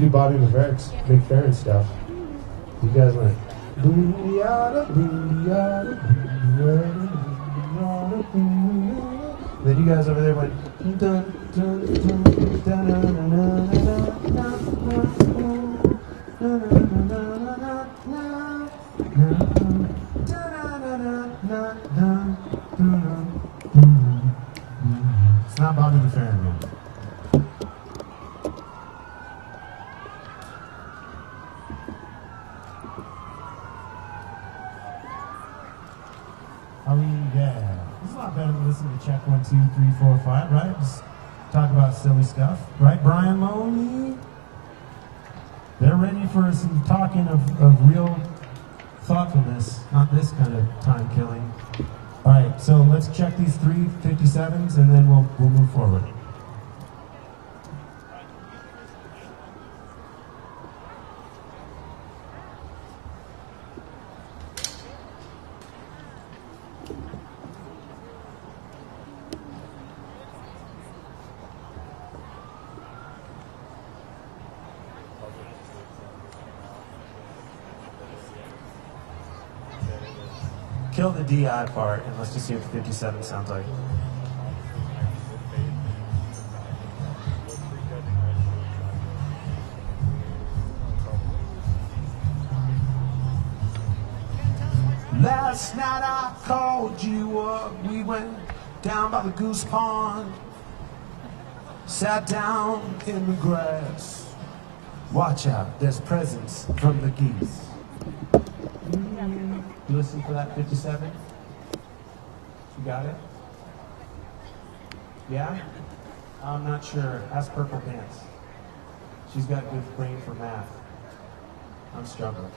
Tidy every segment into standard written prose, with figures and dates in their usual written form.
do Bobby McFerrin stuff. You guys went. Then you guys over there went. Dun, dun, dun, dun, dun, it's not Bobby McFerrin, man. I mean, yeah. It's a lot better than listening to check 1, 2, 3, 4, 5, right? Just talk about silly stuff, right? Brian Loney. They're ready for some talking of real thoughtfulness, not this kind of time killing. All right, so let's check these 3 57s and then we'll move forward. Kill the DI part and let's just see what the 57 sounds like. Last night I called you up, we went down by the goose pond, sat down in the grass. Watch out, there's presents from the geese. Listen for that 57. You got it? Yeah? I'm not sure. Ask Purple Pants. She's got good brain for math. I'm struggling.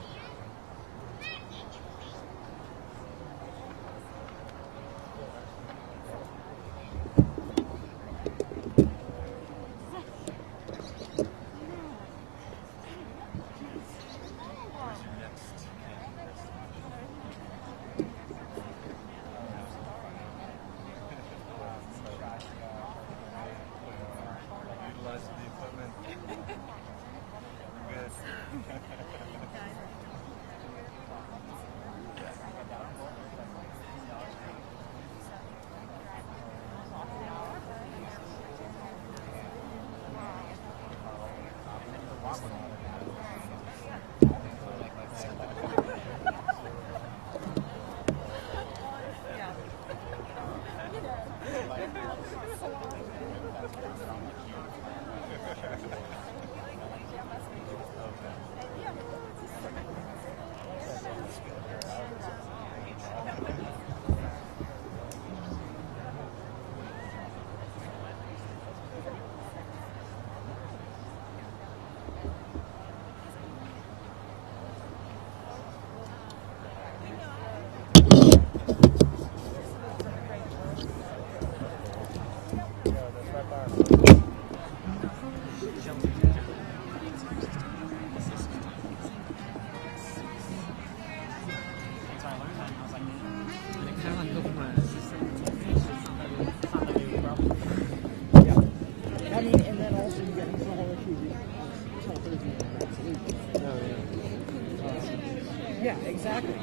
Yeah, exactly.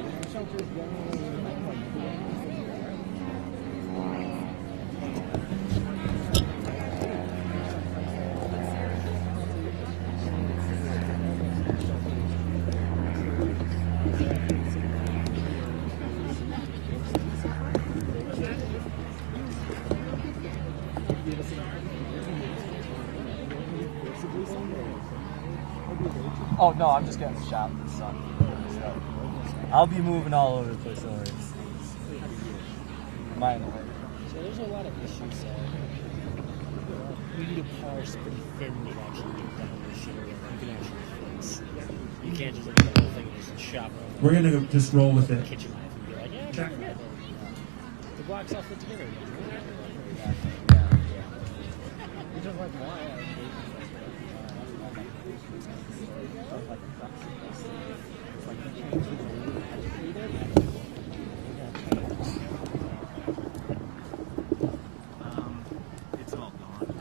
Oh no, I'm just getting the shot in the sun. I'll be moving all over the place, don't worry. Mine. So there's a lot of issues there. We need to parse pretty thinly to actually get down to the shit you can actually fix. You can't just look at the whole thing and just chop it. We're gonna just roll with it. Kitchen knife and be like, yeah, check it. The blocks all fit together again. You're just like, why? It's all gone.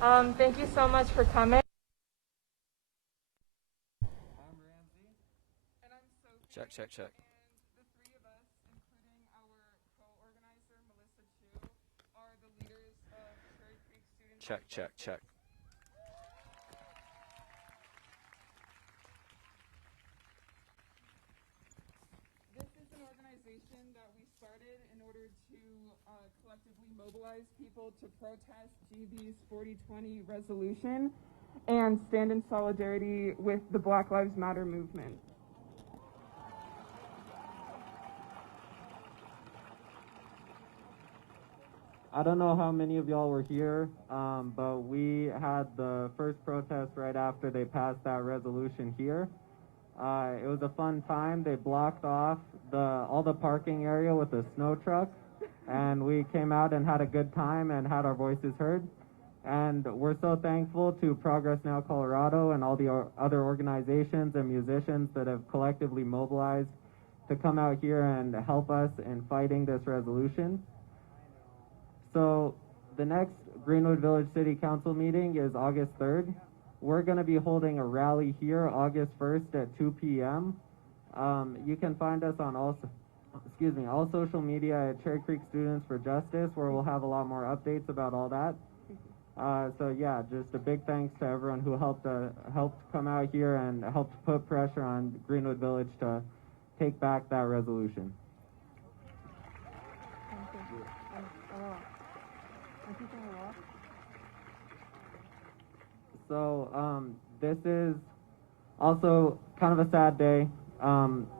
Thank you so much for coming. And I'm Sophie. Check. And the three of us, including our co-organizer, Melissa Chu, are the leaders of Cherry Creek Student Check. This is an organization that we started in order to collectively mobilize people to protest GV's 4020 resolution and stand in solidarity with the Black Lives Matter movement. I don't know how many of y'all were here, but we had the first protest right after they passed that resolution here. It was a fun time. They blocked off all the parking area with a snow truck, and we came out and had a good time and had our voices heard. And we're so thankful to Progress Now Colorado and all the other organizations and musicians that have collectively mobilized to come out here and help us in fighting this resolution. So the next Greenwood Village City Council meeting is August 3rd. We're going to be holding a rally here August 1st at 2 p.m. You can find us on all social media at Cherry Creek Students for Justice, where we'll have a lot more updates about all that. So yeah, just a big thanks to everyone who helped come out here and helped put pressure on Greenwood Village to take back that resolution. So this is also kind of a sad day.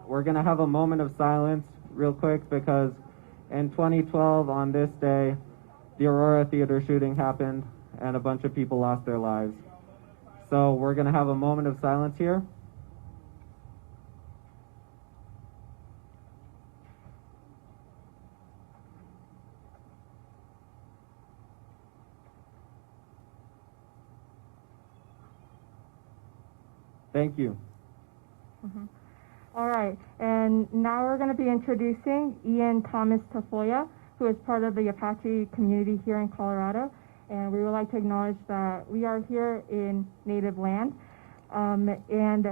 We're going to have a moment of silence real quick because in 2012 on this day, the Aurora Theater shooting happened and a bunch of people lost their lives. So we're going to have a moment of silence here. Thank you. All right, and now we're going to be introducing Ian Thomas Tafoya, who is part of the Apache community here in Colorado. And we would like to acknowledge that we are here in native land. Ian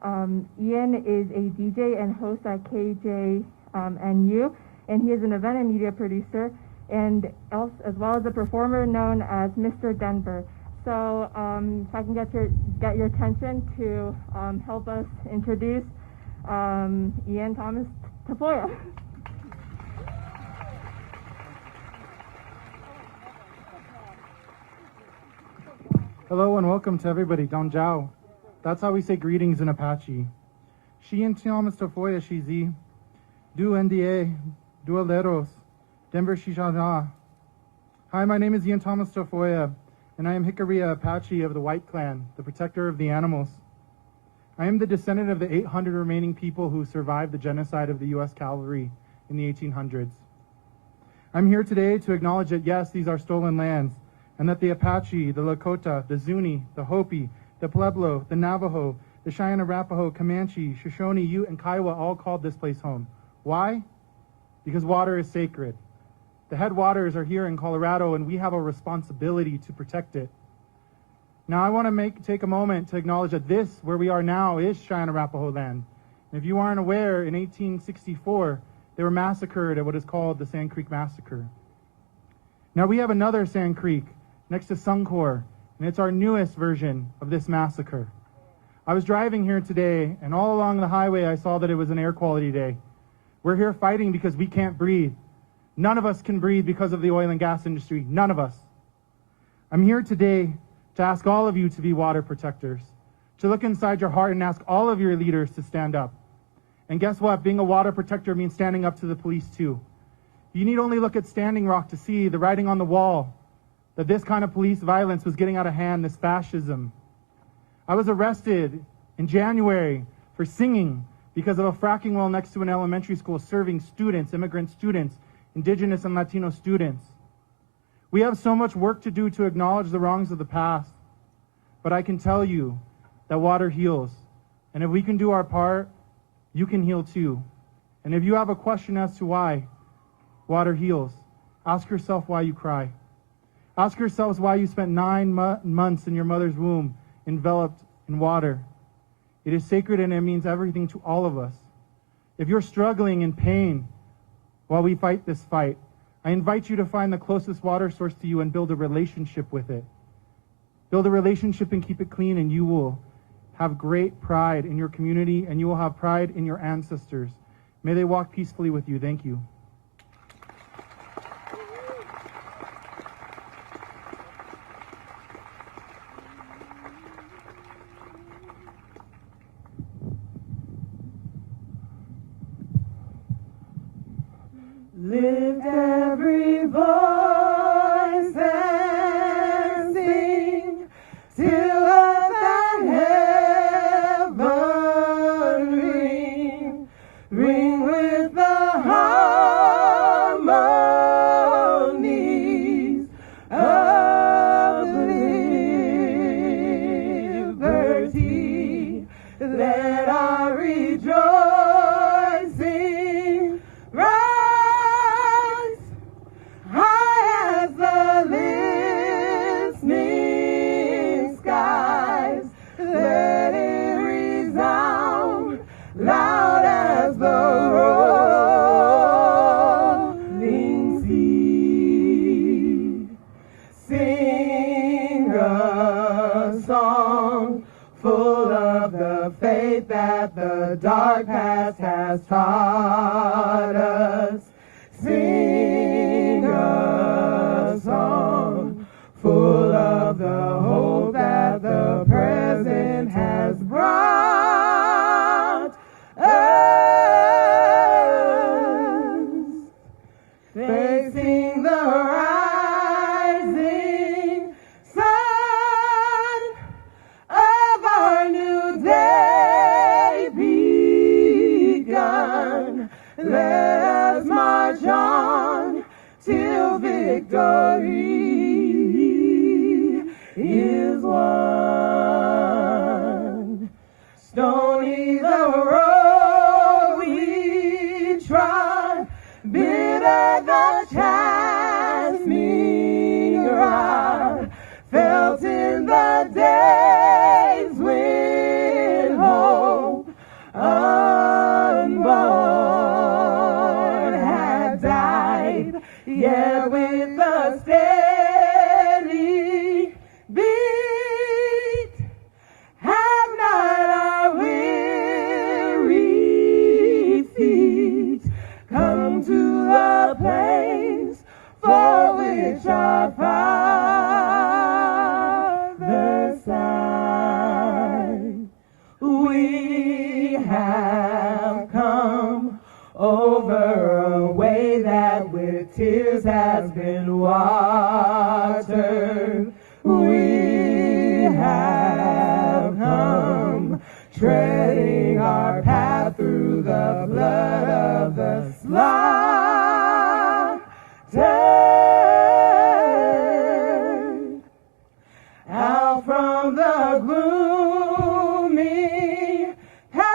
is a DJ and host at KJNU, and he is an event and media producer, and as well as a performer known as Mr. Denver. So if I can get your attention to help us introduce Ian Thomas Tafoya. Hello and welcome to everybody. Donjao. That's how we say greetings in Apache. She and Thomas Tafoya Shizi. Du NDA. Dualeros. Denver Shishana. Hi, my name is Ian Thomas Tafoya, and I am Hickory Apache of the White Clan, the protector of the animals. I am the descendant of the 800 remaining people who survived the genocide of the U.S. cavalry in the 1800s. I'm here today to acknowledge that yes, these are stolen lands, and that the Apache, the Lakota, the Zuni, the Hopi, the Pueblo, the Navajo, the Cheyenne, Arapaho, Comanche, Shoshone, Ute, and Kiowa all called this place home. Why? Because water is sacred. The headwaters are here in Colorado, and we have a responsibility to protect it. Now, I want to take a moment to acknowledge that this, where we are now, is Cheyenne Arapaho land. And if you aren't aware, in 1864, they were massacred at what is called the Sand Creek Massacre. Now, we have another Sand Creek next to Suncor, and it's our newest version of this massacre. I was driving here today, and all along the highway, I saw that it was an air quality day. We're here fighting because we can't breathe. None of us can breathe because of the oil and gas industry. None of us. I'm here today to ask all of you to be water protectors, to look inside your heart and ask all of your leaders to stand up. And guess what? Being a water protector means standing up to the police too. You need only look at Standing Rock to see the writing on the wall that this kind of police violence was getting out of hand, this fascism. I was arrested in January for singing because of a fracking well next to an elementary school serving students, immigrant students, Indigenous and Latino students. We have so much work to do to acknowledge the wrongs of the past, but I can tell you that water heals. And if we can do our part, you can heal too. And if you have a question as to why water heals, ask yourself why you cry. Ask yourselves why you spent 9 months in your mother's womb, enveloped in water. It is sacred and it means everything to all of us. If you're struggling in pain while we fight this fight, I invite you to find the closest water source to you and build a relationship with it. Build a relationship and keep it clean, and you will have great pride in your community, and you will have pride in your ancestors. May they walk peacefully with you. Thank you. Lift every voice and sing till earth and heaven ring, ring with the harmonies of liberty. Let our rejoicing rise high as the listening skies. Let it resound loud as the rolling sea. Sing a song full of the faith that the dark past has taught us. Sing a song full of the hope that the present has brought us. Facing the rising sun of our new day begun. Let us march on till victory is won. Stony the road we trod, bitter the chastening rod, felt in the days when hope unborn had died, yet with the steady beat have not our weary feet come to the place for which our Father sighed. We have come over a way that with tears has been watered. We have come treading our path through the blood of the slaughtered. Out from the gloomy past,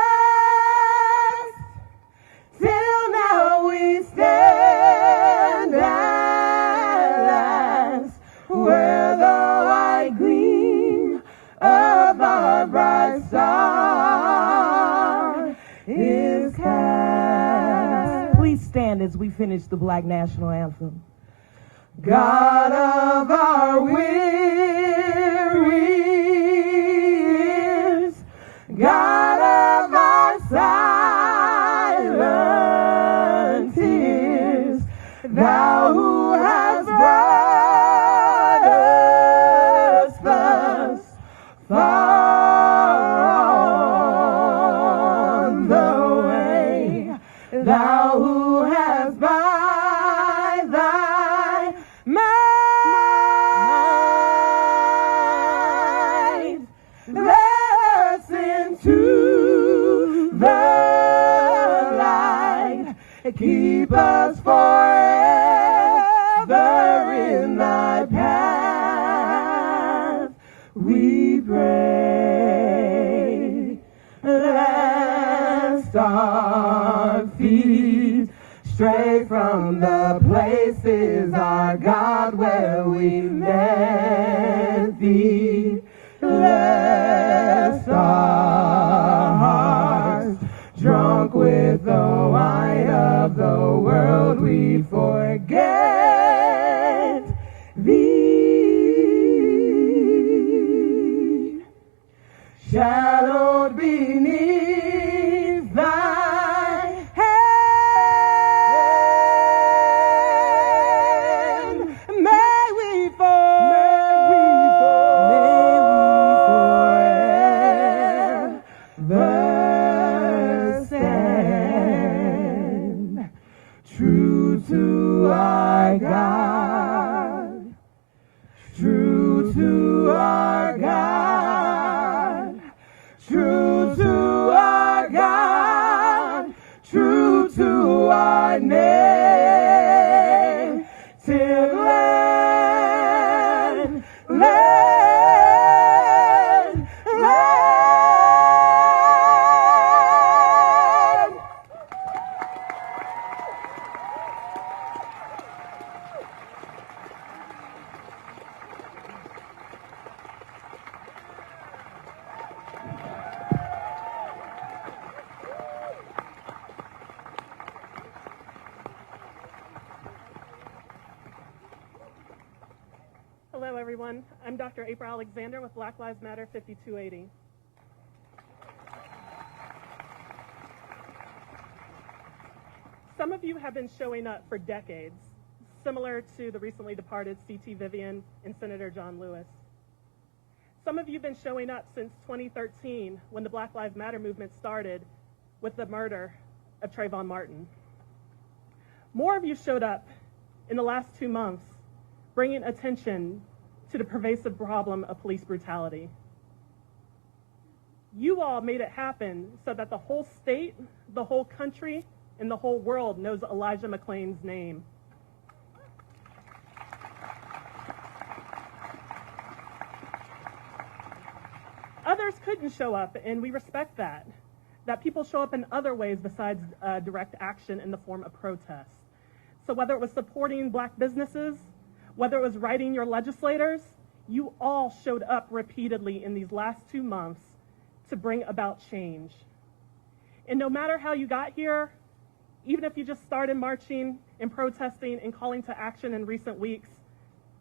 till now we stand at last, where the white gleam of our bright star is cast. Please stand as we finish the Black National Anthem. God of our weary years, God of our silent tears, thou who hast brought us thus far on the way, thou who hast by thy might led us into the light. Keep us forever in thy path, we pray. Lest our feet stray from the places, our God, where we met. feet, lest our hearts, drunk with the wine of the world, we forget thee. Shadowed beneath thy hand, may we forever stand true to our God, true to our God, true to our God, true to our native land, land, land. Hello, everyone. I'm Dr. April Alexander with Black Lives Matter 5280. Some of you have been showing up for decades, similar to the recently departed C.T. Vivian and Senator John Lewis. Some of you have been showing up since 2013 when the Black Lives Matter movement started with the murder of Trayvon Martin. More of you showed up in the last 2 months, bringing attention to the pervasive problem of police brutality. You all made it happen so that the whole state, the whole country, and the whole world knows Elijah McClain's name. Others couldn't show up, and we respect that. That people show up in other ways besides direct action in the form of protest. So whether it was supporting black businesses, whether it was writing your legislators, you all showed up repeatedly in these last 2 months to bring about change. And no matter how you got here, even if you just started marching and protesting and calling to action in recent weeks,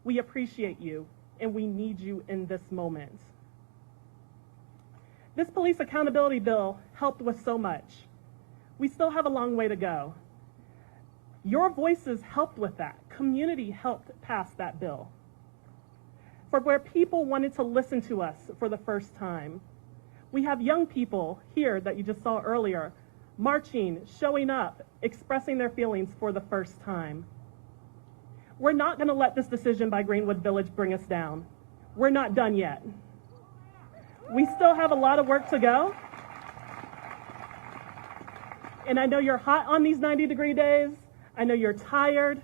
we appreciate you and we need you in this moment. This police accountability bill helped with so much. We still have a long way to go. Your voices helped with that. Community helped pass that bill. For where people wanted to listen to us for the first time. We have young people here that you just saw earlier, marching, showing up, expressing their feelings for the first time. We're not going to let this decision by Greenwood Village bring us down. We're not done yet. We still have a lot of work to go. And I know you're hot on these 90-degree days. I know you're tired,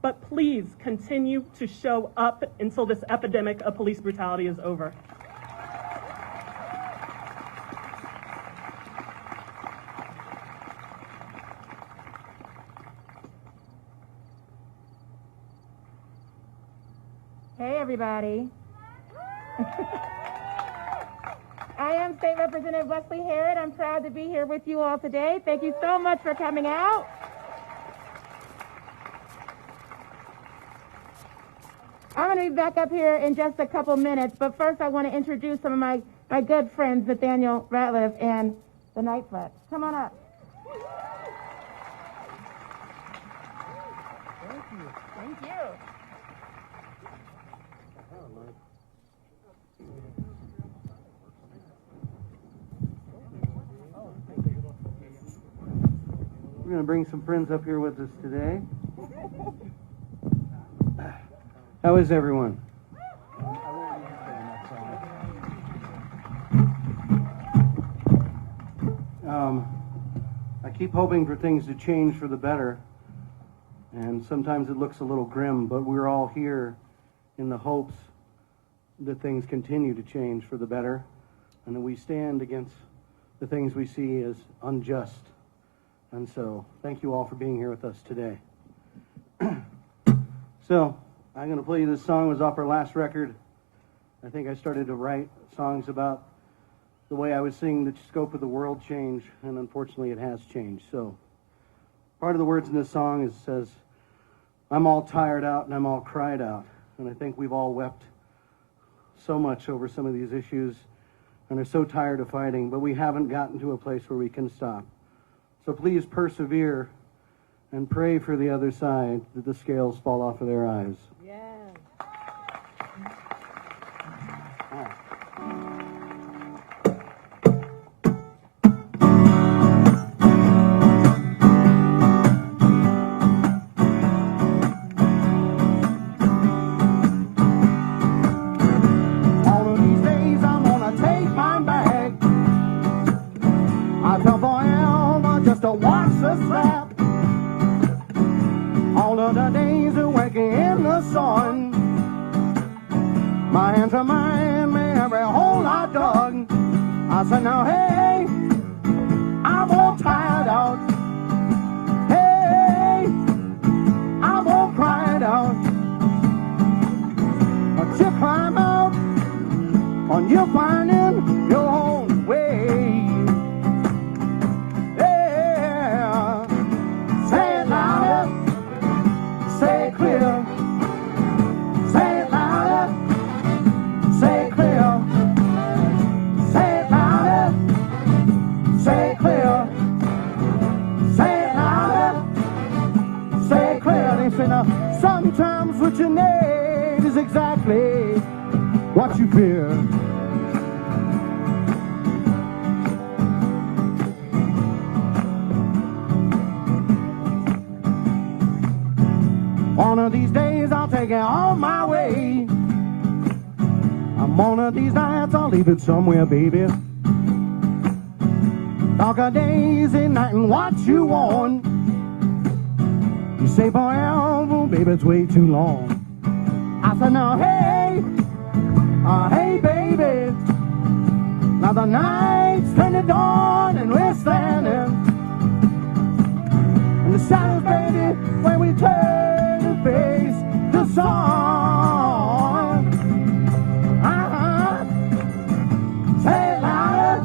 but please continue to show up until this epidemic of police brutality is over. Hey, everybody. I am State Representative Wesley Shultz. I'm proud to be here with you all today. Thank you so much for coming out. I'm going to be back up here in just a couple minutes, but first I want to introduce some of my good friends, Nathaniel Rateliff and the Night Flex. Come on up. Thank you. Thank you. We're going to bring some friends up here with us today. How is everyone? I keep hoping for things to change for the better, and sometimes it looks a little grim, but we're all here in the hopes that things continue to change for the better, and that we stand against the things we see as unjust. And so, thank you all for being here with us today. So, I'm going to play you this song. It was off our last record, I think I started to write songs about the way I was seeing the scope of the world change, and unfortunately it has changed. So part of the words in this song says, I'm all tired out and I'm all cried out. And I think we've all wept so much over some of these issues and are so tired of fighting, but we haven't gotten to a place where we can stop. So please persevere and pray for the other side, that the scales fall off of their eyes. Yeah. Remind me every hole I dug. I said, now, hey, I'm all tired out. Hey, I'm all cried out. But you climb out on your finding your own way. Yeah, say it louder, say it clear. Sometimes what you need is exactly what you fear. One of these days I'll take it on my way. And one of these nights I'll leave it somewhere, baby. Darker days and night and what you want. You say forever, baby, it's way too long. I said, now, hey, hey, baby. Now the night's turned to dawn and we're standing in the shadows, baby, when we turn to face the sun. Say it louder,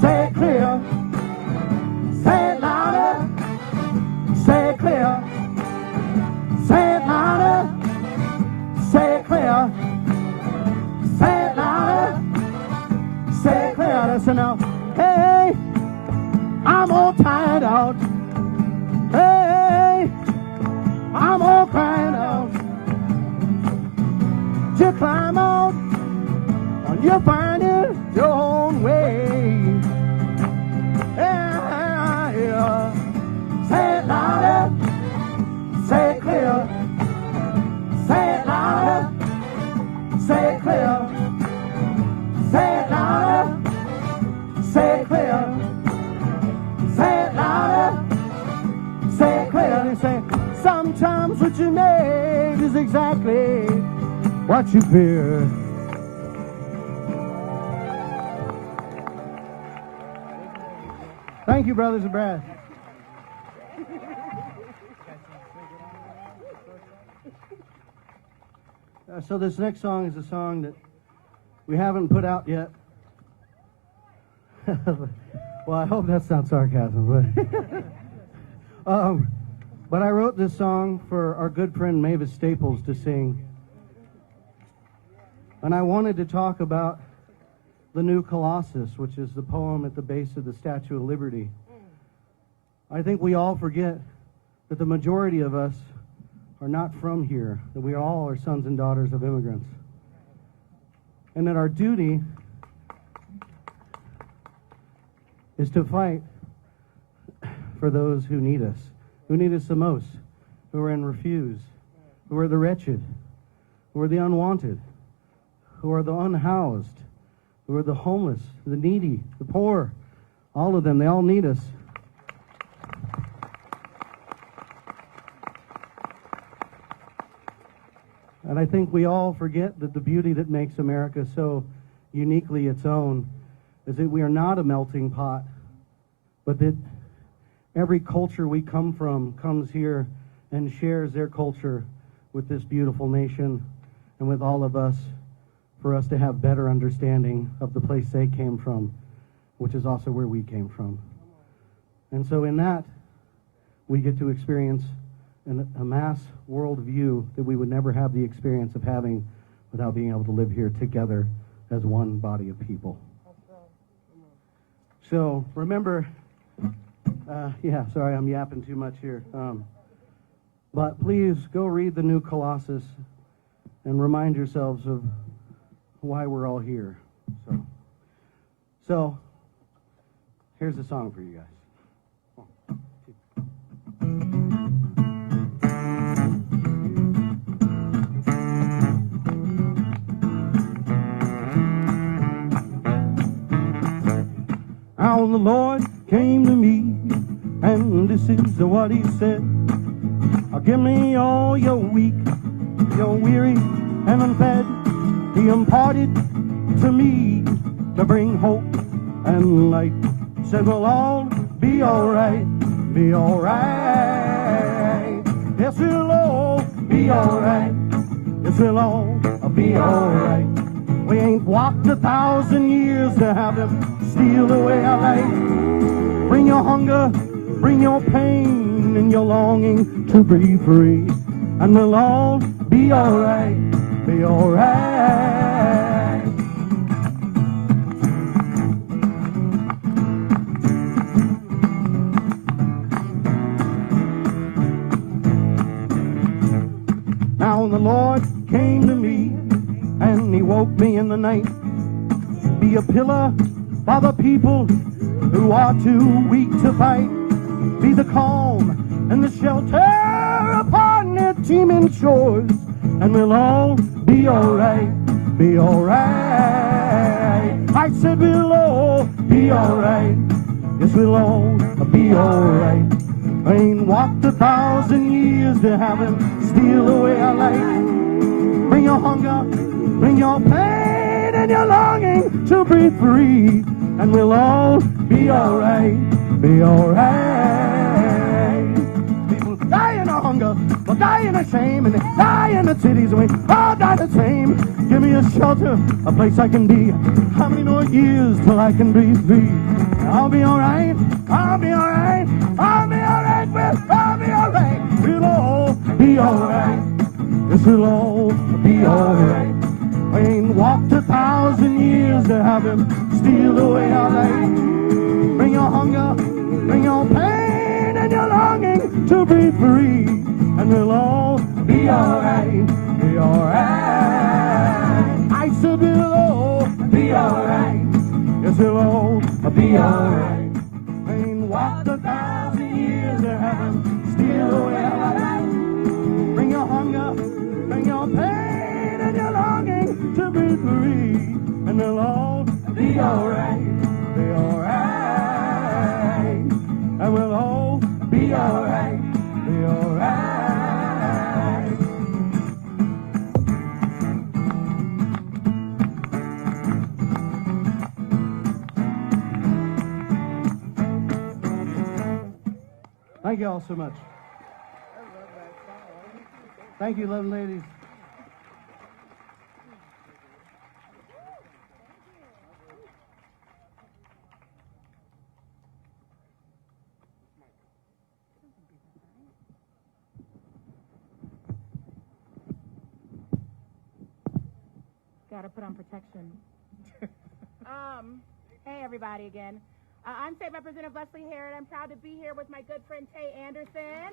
say it clear. Say it louder, say it clear. Say it louder, say it clear. Say it louder, say it clear. Listen now, hey, I'm all tired out. Hey, I'm all crying out. You climb out and you find it your own way. Yeah, yeah. Say it louder, say it clear. Say it louder, say it clear. Say it louder, say it clear. Say it louder, say it clear. They say, sometimes what you need is exactly what you fear. Thank you, brothers and Brad. So this next song is a song that we haven't put out yet. Well, I hope that's not sarcasm, but I wrote this song for our good friend Mavis Staples to sing. And I wanted to talk about the new Colossus, which is the poem at the base of the Statue of Liberty. I think we all forget that the majority of us are not from here, that we all are sons and daughters of immigrants, and that our duty is to fight for those who need us the most, who are in refuse, who are the wretched, who are the unwanted, who are the unhoused, who are the homeless, the needy, the poor, all of them, they all need us. And I think we all forget that the beauty that makes America so uniquely its own is that we are not a melting pot, but that every culture we come from comes here and shares their culture with this beautiful nation and with all of us for us to have better understanding of the place they came from, which is also where we came from. And so in that, we get to experience a mass worldview that we would never have the experience of having without being able to live here together as one body of people. So remember, yeah, sorry, I'm yapping too much here. But please go read the new Colossus and remind yourselves of why we're all here. So here's a song for you guys. Now the Lord came to me, and this is what he said. Give me all your weak, your weary, and unfed. He imparted to me to bring hope and light. Said we'll all be alright, be alright. Yes, we'll all be alright. Yes, we'll all be alright. We ain't walked 1,000 years to have him steal away our life. Bring your hunger, bring your pain and your longing to be free, and we'll all be alright, be alright. Now the Lord came to me, and he woke me in the night. Be a pillar for the people who are too weak to fight. Be the calm and the shelter upon their teeming shores, and we'll all be alright, be alright. I said we'll all be alright. Yes, we'll all be alright. I ain't walked 1,000 years to have him steal away our life. Bring your hunger, bring your pain and your longing to be free, and we'll all be alright, be alright. People die in a hunger, they'll die in a shame, and they die in the cities, and we all die the same. Give me a shelter, a place I can be. How many more years till I can be free? I'll be alright, I'll be alright, I'll be alright, I'll be alright. We'll all be alright. Yes, we'll all be alright. I ain't walked 1,000 years to have him steal away our life. Bring your hunger, bring your pain and your longing to be free, and we'll all be alright, be alright. I said we'll all be alright. Yes, we'll all be alright. I ain't walked 1,000 years to have him steal away our life. Bring your hunger, bring your pain and your longing to be free, and we'll all be alright, be alright. And we'll all be alright, be alright. Thank you all so much. Thank you, lovely ladies. Gotta put on protection. Hey everybody again. I'm State Representative Wesley Shultz. I'm proud to be here with my good friend Tay Anderson.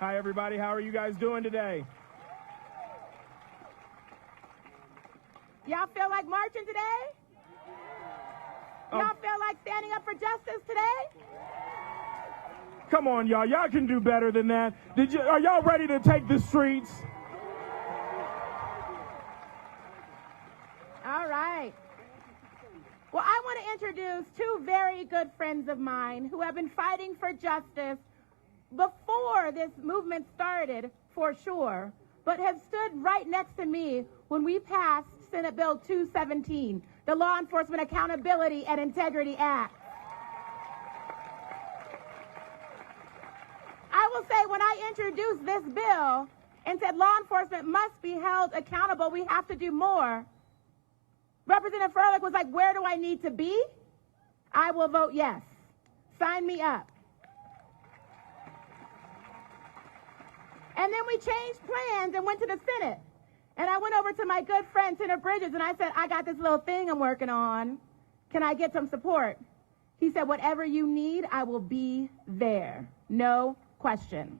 Hi everybody, how are you guys doing today? Y'all feel like marching today? Y'all feel like standing up for justice today? Come on, y'all. Y'all can do better than that. Are y'all ready to take the streets? All right. Well, I want to introduce two very good friends of mine who have been fighting for justice before this movement started, for sure, but have stood right next to me when we passed Senate Bill 217, the Law Enforcement Accountability and Integrity Act. I will say, when I introduced this bill, and said law enforcement must be held accountable. We have to do more. Representative Froelich was like, where do I need to be? I will vote yes. Sign me up. And then we changed plans and went to the Senate. And I went over to my good friend, Senator Bridges, and I said, I got this little thing I'm working on. Can I get some support? He said, whatever you need, I will be there. No question.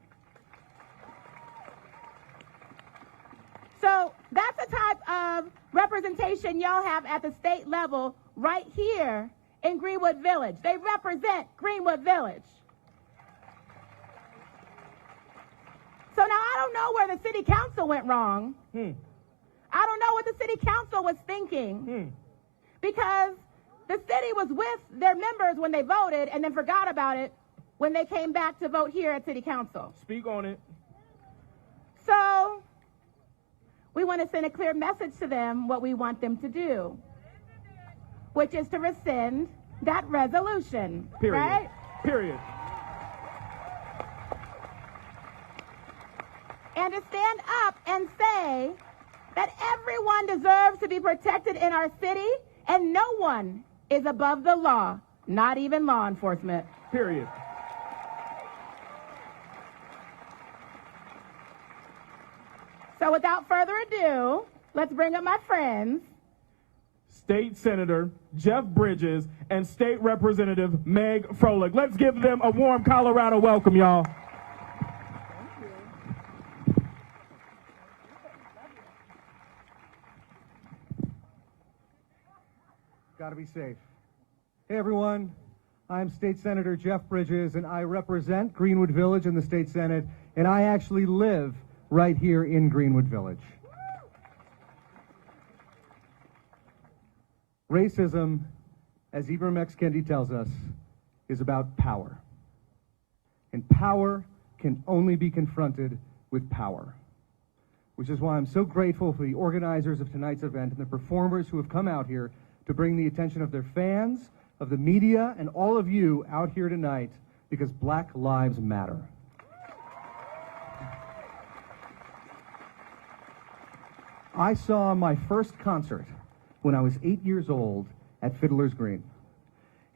So that's the type of representation y'all have at the state level right here in Greenwood Village. They represent Greenwood Village. So now I don't know where the city council went wrong. I don't know what the city council was thinking. Because the city was with their members when they voted and then forgot about it when they came back to vote here at city council. Speak on it. So we want to send a clear message to them what we want them to do, which is to rescind that resolution. Period. Right? Period. And to stand up and say that everyone deserves to be protected in our city and no one is above the law, not even law enforcement. Period. So without further ado, let's bring up my friends. State Senator Jeff Bridges and State Representative Meg Froelich. Let's give them a warm Colorado welcome, y'all. Got to be safe. Hey everyone, I'm State Senator Jeff Bridges and I represent Greenwood Village in the State Senate, and I actually live right here in Greenwood Village. Racism, as Ibram X. Kendi tells us, is about power. And power can only be confronted with power. Which is why I'm so grateful for the organizers of tonight's event and the performers who have come out here to bring the attention of their fans, of the media, and all of you out here tonight, because Black Lives Matter. I saw my first concert when I was 8 years old at Fiddler's Green.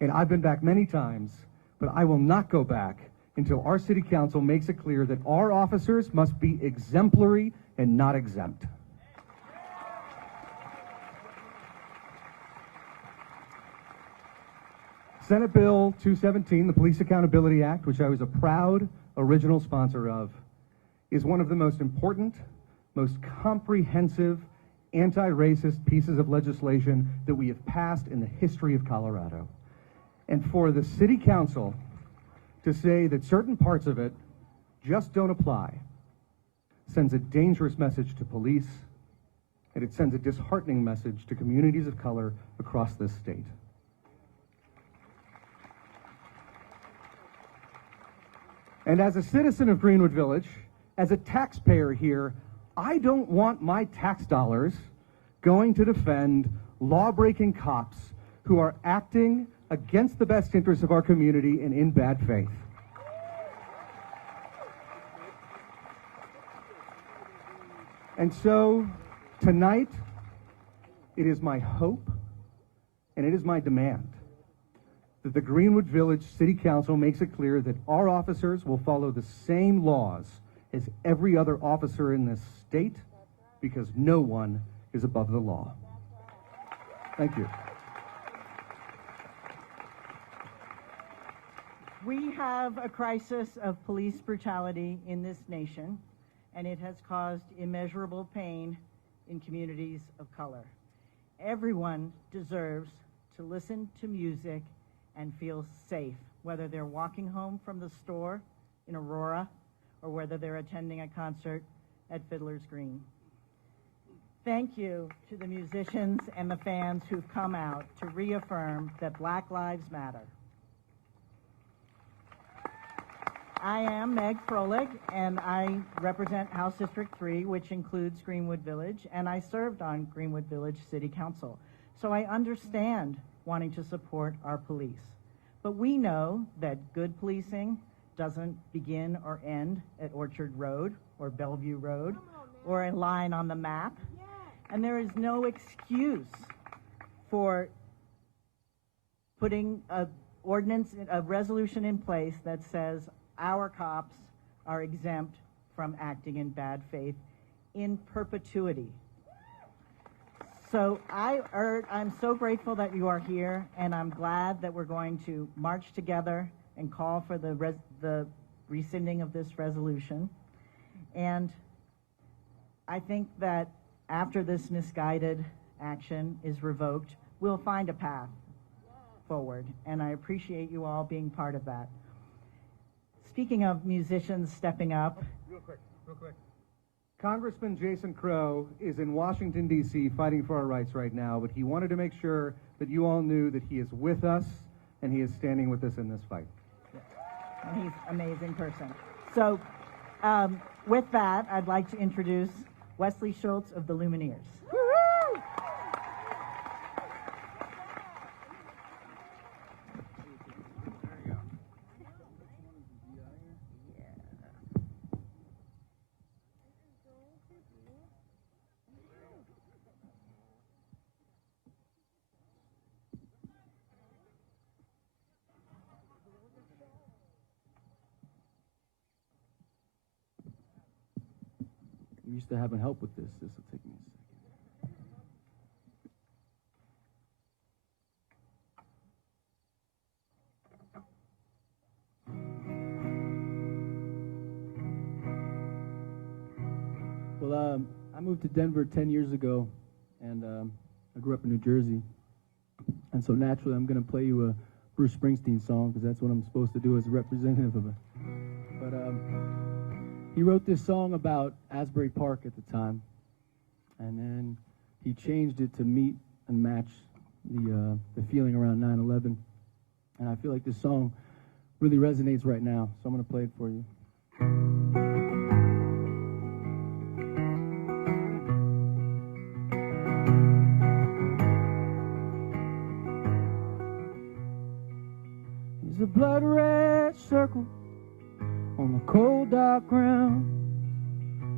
And I've been back many times, but I will not go back until our city council makes it clear that our officers must be exemplary and not exempt. Senate Bill 217, the Police Accountability Act, which I was a proud original sponsor of, is one of the most important, most comprehensive, anti-racist pieces of legislation that we have passed in the history of Colorado. And for the city council to say that certain parts of it just don't apply sends a dangerous message to police, and it sends a disheartening message to communities of color across this state. And as a citizen of Greenwood Village, as a taxpayer here, I don't want my tax dollars going to defend law-breaking cops who are acting against the best interests of our community and in bad faith. And so, tonight, it is my hope and it is my demand that the Greenwood Village City Council makes it clear that our officers will follow the same laws as every other officer in this state, because no one is above the law. Thank you. We have a crisis of police brutality in this nation, and it has caused immeasurable pain in communities of color. Everyone deserves to listen to music and feel safe, whether they're walking home from the store in Aurora or whether they're attending a concert at Fiddler's Green. Thank you to the musicians and the fans who've come out to reaffirm that Black Lives Matter. I am Meg Froelich, and I represent House District 3, which includes Greenwood Village, and I served on Greenwood Village City Council. So I understand wanting to support our police. But we know that good policing doesn't begin or end at Orchard Road or Bellevue Road or a line on the map. And there is no excuse for putting a resolution in place that says our cops are exempt from acting in bad faith in perpetuity. So I'm so grateful that you are here, and I'm glad that we're going to march together and call for the rescinding of this resolution. And I think that after this misguided action is revoked, we'll find a path forward, and I appreciate you all being part of that. Speaking of musicians stepping up. Real quick. Congressman Jason Crow is in Washington, D.C. fighting for our rights right now, but he wanted to make sure that you all knew that he is with us and he is standing with us in this fight. And he's an amazing person. So with that, I'd like to introduce Wesley Shultz of the Lumineers. I'm used to having help with this. This will take me a second. Well, I moved to Denver 10 years ago, and I grew up in New Jersey. And so naturally, I'm going to play you a Bruce Springsteen song, because that's what I'm supposed to do as a representative of it. But he wrote this song about Asbury Park at the time, and then he changed it to meet and match the feeling around 9/11. And I feel like this song really resonates right now, so I'm going to play it for you. There's a blood red circle on the cold dark ground,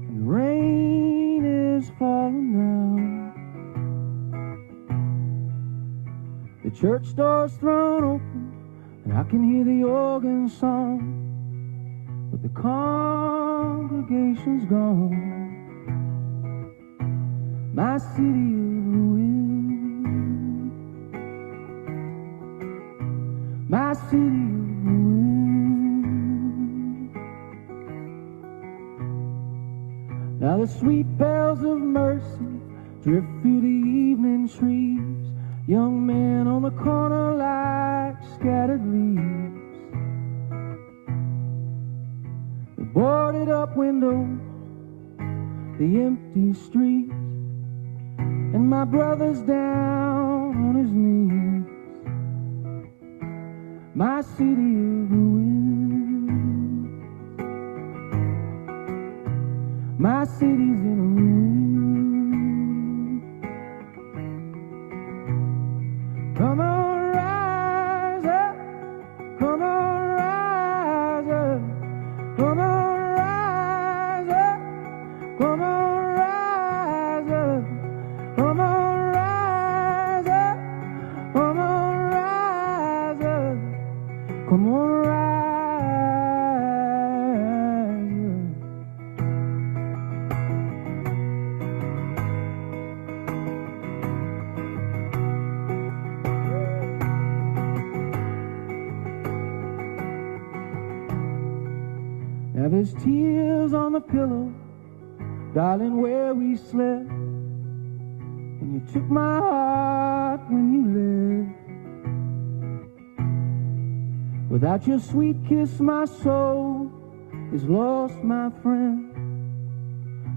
and the rain is falling now. The church door's thrown open, and I can hear the organ song, but the congregation's gone. My city of ruin, my city of ruin. Now the sweet bells of mercy drift through the evening trees, young men on the corner like scattered leaves. The boarded up windows, the empty streets, and my brother's down on his knees. My city of ruin, my city's in a ruin. Come on, rise up, come on, rise up, come on, rise up, come on, rise up, come on, rise up, come on, rise up, come on, rise up. Now there's tears on the pillow, darling, where we slept, and you took my heart when you left. Without your sweet kiss, my soul is lost, my friend.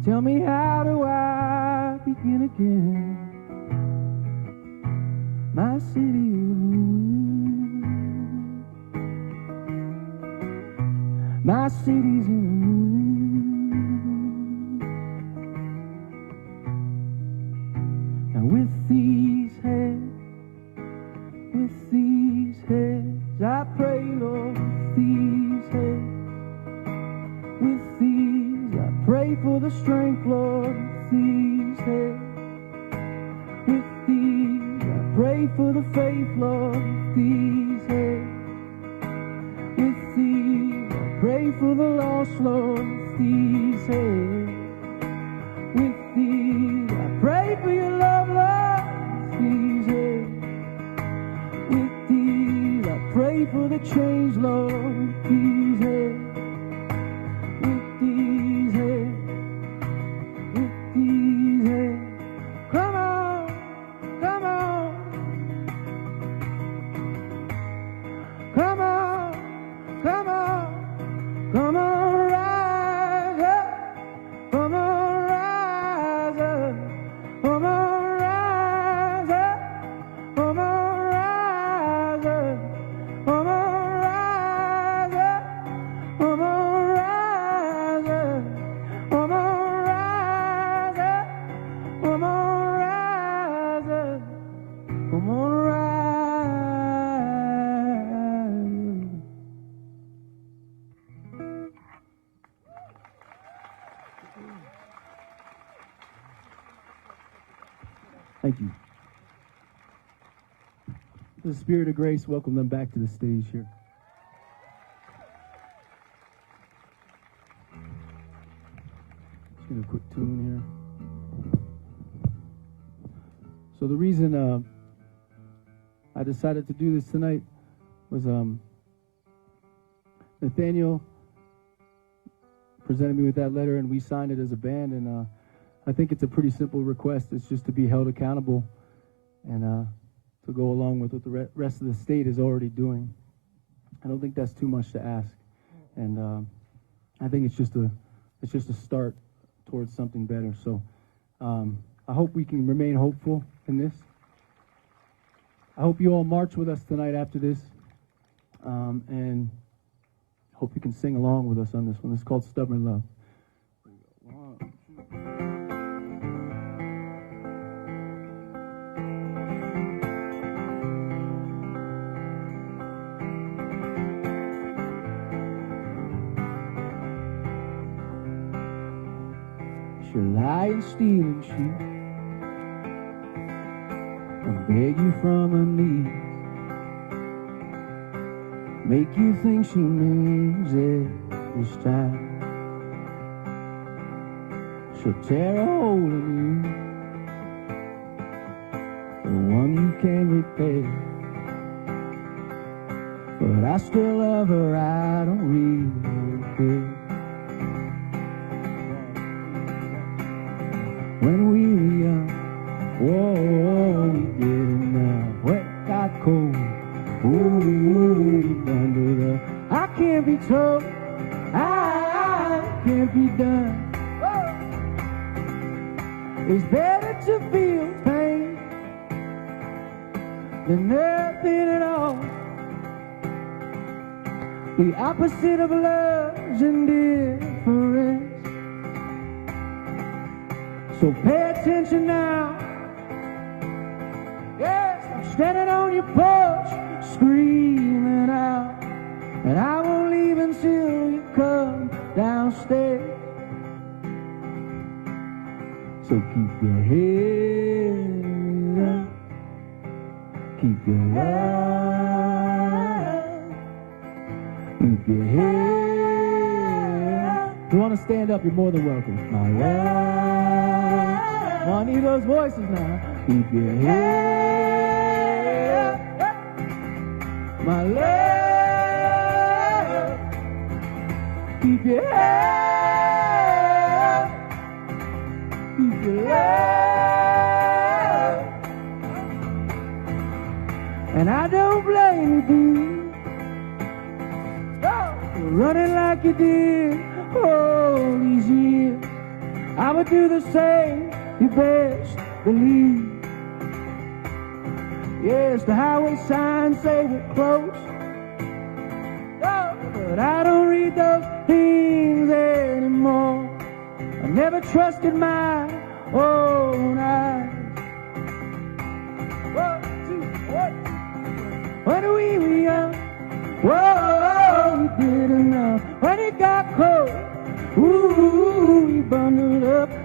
Tell me, how do I begin again? My city of ruin, my city's in ruin. And with these heads, I pray, Lord, with these heads, I pray. the strength, Lord, with these hands. With these, I pray for the faith, Lord, with these hands. With these, I pray for the lost, Lord, with these hands. With these, I pray for your love, Lord, with these hands. With these, I pray for the change, Lord, with these hands. With these hands. With these hands. Come on, come on. Come on, come on, come on, rise up. Come on, rise up. Come on, rise up. Come on, rise up. Come on, rise up. Come on, rise up. Come on, rise up. Come on, rise up. Come on, rise. Thank you. The Spirit of Grace, welcome them back to the stage here. Just get a quick tune here. So the reason I decided to do this tonight was Nathaniel presented me with that letter and we signed it as a band, and I think it's a pretty simple request. It's just to be held accountable and to go along with what the rest of the state is already doing. I don't think that's too much to ask, and I think it's just a start towards something better. So I hope we can remain hopeful in this. I hope you all march with us tonight after this, and hope you can sing along with us on this one. It's called Stubborn Love. She'll lie and steal and cheat and beg you from her knees, make you think she means it this time. She'll tear a hole in you, the one you can't repair. But I still love her, I don't really care. When we were young, whoa, we didn't know what got cold. Ooh, under the I can't be told, I can't be done. It's better to feel pain than nothing at all. The opposite of love's indifference. So pay attention now. Yes, I'm standing on your porch, screaming out, and I won't leave until you come downstairs. So keep your head up, keep your head up, keep your head up. If you want to stand up, you're more than welcome. My love, I need those voices now. Keep your head up, my love. Keep your head up, keep your love. And I don't blame you, dude, for running like you did all these years. I would do the same, you best believe. Yes, the highway signs say we're close, but I don't read those things anymore. I never trusted my own eyes. 1, 2, 1. When we were young, whoa, we didn't know. When it got cold, ooh, we bundled up